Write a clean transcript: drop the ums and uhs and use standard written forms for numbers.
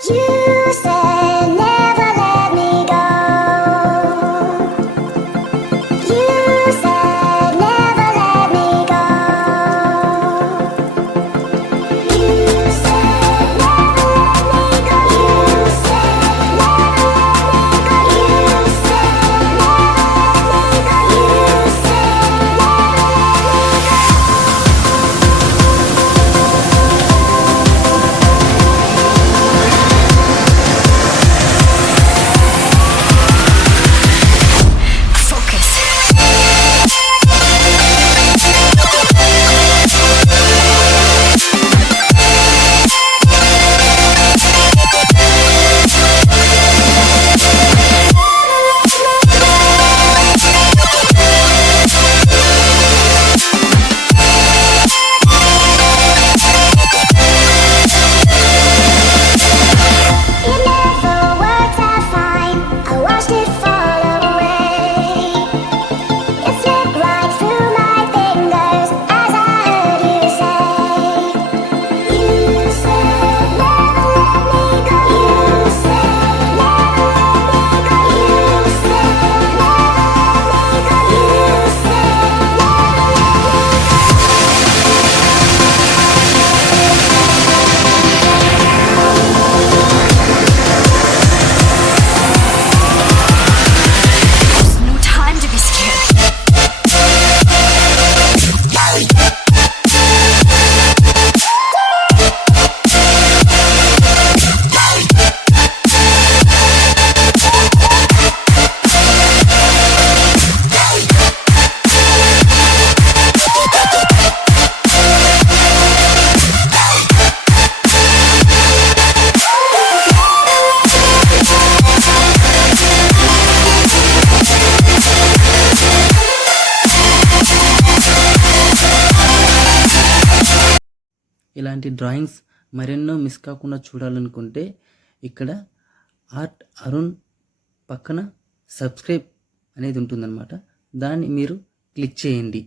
You said never let me go. You said never let me go. You said never let me go. You said never let me go. You said never let me go. You said it never worked out fine. I watched it fall away. It slipped right through my fingers as I heard you say. You said never let me go. You said never let me go. You said never let me go. You said There's no time to be scared. ఇలాంటి drawings మరెన్నో miss కాకుండా చూడాలనుకుంటే ఇక్కడ art Arun పక్కన subscribe అనేది ఉంటుందన్నమాట. దాన్ని మీరు క్లిక్ చేయండి.